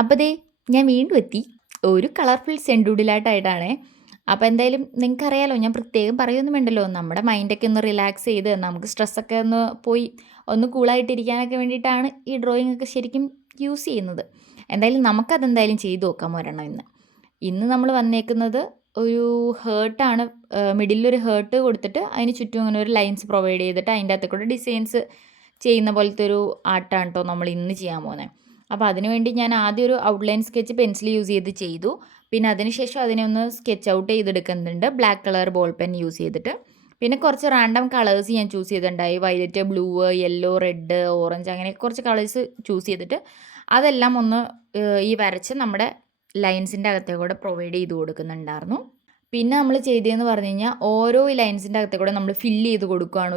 അപ്പോൾ ദേ ഞാൻ വീണ്ടും എത്തി. ഒരു കളർഫുൾ സെൻഡൂഡിലായിട്ടായിട്ടാണേ. അപ്പോൾ എന്തായാലും നിങ്ങൾക്കറിയാലോ, ഞാൻ പ്രത്യേകം പറയുമൊന്നും വേണ്ടല്ലോ. നമ്മുടെ മൈൻഡൊക്കെ ഒന്ന് റിലാക്സ് ചെയ്ത് നമുക്ക് സ്ട്രെസ്സൊക്കെ ഒന്ന് പോയി ഒന്ന് കൂളായിട്ടിരിക്കാനൊക്കെ വേണ്ടിയിട്ടാണ് ഈ ഡ്രോയിങ് ഒക്കെ ശരിക്കും യൂസ് ചെയ്യുന്നത്. എന്തായാലും നമുക്കതെന്തായാലും ചെയ്ത് നോക്കാം ഒരെണ്ണം ഇന്ന്. ഇന്ന് നമ്മൾ വന്നേക്കുന്നത് ഒരു ഹേർട്ടാണ്. മിഡിലൊരു ഹേർട്ട് കൊടുത്തിട്ട് അതിന് ചുറ്റും അങ്ങനെ ഒരു ലൈൻസ് പ്രൊവൈഡ് ചെയ്തിട്ട് അതിൻ്റെ അകത്ത് കൂടെ ഡിസൈൻസ് ചെയ്യുന്ന പോലത്തെ ഒരു ആർട്ടാണ് കേട്ടോ നമ്മൾ ഇന്ന് ചെയ്യാൻ പോകുന്നത്. അപ്പോൾ അതിനുവേണ്ടി ഞാൻ ആദ്യം ഒരു ഔട്ട്ലൈൻ സ്കെച്ച് പെൻസിൽ യൂസ് ചെയ്ത് ചെയ്തു. പിന്നെ അതിനുശേഷം അതിനെ ഒന്ന് സ്കെച്ച് ഔട്ട് ചെയ്തെടുക്കുന്നുണ്ട് black colour ball pen use ചെയ്തിട്ട്. പിന്നെ കുറച്ച് റാൻഡം കളേഴ്സ് ഞാൻ ചൂസ് ചെയ്തിട്ടുണ്ടായി. Violet, blue, yellow, red, orange, അങ്ങനെ കുറച്ച് കളേഴ്സ് ചൂസ് ചെയ്തിട്ട് അതെല്ലാം ഒന്ന് ഈ വരച്ച് നമ്മുടെ ലൈൻസിൻ്റെ അകത്തെ കൂടെ പ്രൊവൈഡ് ചെയ്ത് കൊടുക്കുന്നുണ്ടായിരുന്നു. പിന്നെ നമ്മൾ ചെയ്തതെന്ന് പറഞ്ഞു കഴിഞ്ഞാൽ ഓരോ ലൈൻസിൻ്റെ അകത്തെ കൂടെ നമ്മൾ ഫില്ല് ചെയ്ത് കൊടുക്കുകയാണ്.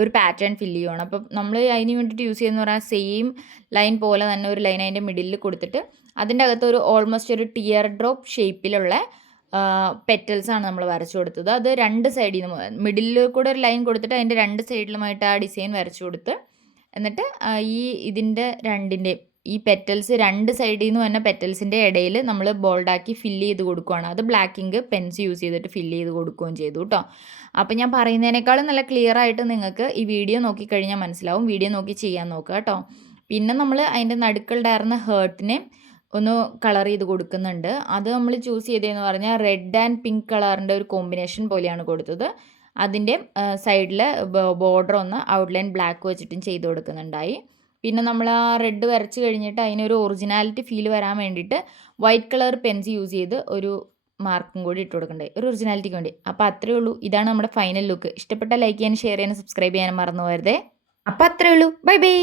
ഒരു പാറ്റേൺ ഫില്ല് ചെയ്യുകയാണ്. അപ്പം നമ്മൾ അതിന് വേണ്ടിയിട്ട് യൂസ് ചെയ്യുന്ന പറഞ്ഞാൽ സെയിം ലൈൻ പോലെ തന്നെ ഒരു ലൈൻ അതിൻ്റെ മിഡിലിൽ കൊടുത്തിട്ട് അതിൻ്റെ അകത്ത് ഒരു ഓൾമോസ്റ്റ് ഒരു ടിയർ ഡ്രോപ്പ് ഷേപ്പിലുള്ള പെറ്റൽസാണ് നമ്മൾ വരച്ചു കൊടുത്തത്. അത് രണ്ട് സൈഡിൽ നിന്ന് മിഡിലിൽ കൂടെ ഒരു ലൈൻ കൊടുത്തിട്ട് അതിൻ്റെ രണ്ട് സൈഡിലുമായിട്ട് ആ ഡിസൈൻ വരച്ചു കൊടുത്ത് എന്നിട്ട് ഇതിൻ്റെ രണ്ടിൻ്റെയും ഈ പെറ്റൽസ് രണ്ട് സൈഡിൽ നിന്ന് തന്നെ പെറ്റൽസിൻ്റെ ഇടയിൽ നമ്മൾ ബോൾഡാക്കി ഫില്ല് ചെയ്ത് കൊടുക്കുകയാണ്. അത് ബ്ലാക്ക് ഇങ്ക് പെൻസ് യൂസ് ചെയ്തിട്ട് ഫില്ല് ചെയ്ത് കൊടുക്കുകയും ചെയ്തു കേട്ടോ. അപ്പോൾ ഞാൻ പറയുന്നതിനേക്കാളും നല്ല ക്ലിയർ ആയിട്ട് നിങ്ങൾക്ക് ഈ വീഡിയോ നോക്കിക്കഴിഞ്ഞാൽ മനസ്സിലാവും. വീഡിയോ നോക്കി ചെയ്യാൻ നോക്കുക കേട്ടോ. പിന്നെ നമ്മൾ അതിൻ്റെ നടുക്കളുണ്ടായിരുന്ന ഹേർട്ടിനെ ഒന്ന് കളർ ചെയ്ത് കൊടുക്കുന്നുണ്ട്. അത് നമ്മൾ ചൂസ് ചെയ്തതെന്ന് പറഞ്ഞാൽ റെഡ് ആൻഡ് പിങ്ക് കളറിൻ്റെ ഒരു കോമ്പിനേഷൻ പോലെയാണ് കൊടുത്തത്. അതിൻ്റെ സൈഡിൽ ബോർഡർ ഒന്ന് ഔട്ട്ലൈൻ ബ്ലാക്ക് വെച്ചിട്ടും ചെയ്ത് കൊടുക്കുന്നുണ്ടായി. പിന്നെ നമ്മൾ ആ റെഡ് വരച്ച് കഴിഞ്ഞിട്ട് അതിനൊരു ഒറിജിനാലിറ്റി ഫീൽ വരാൻ വേണ്ടിയിട്ട് വൈറ്റ് കളർ പെൻസ് യൂസ് ചെയ്ത് ഒരു മാർക്കും കൂടി ഇട്ട് കൊടുക്കണ്ടേ, ഒരു ഒറിജിനാലിറ്റിക്ക് വേണ്ടി. അപ്പോൾ അത്രയേ ഉള്ളൂ. ഇതാണ് നമ്മുടെ ഫൈനൽ ലുക്ക്. ഇഷ്ടപ്പെട്ട ലൈക്ക് ചെയ്യാനും ഷെയർ ചെയ്യാനും സബ്സ്ക്രൈബ് ചെയ്യാനും മറന്നു പോകരുതേ. അപ്പോൾ അത്രയേ ഉള്ളൂ. Bye bye.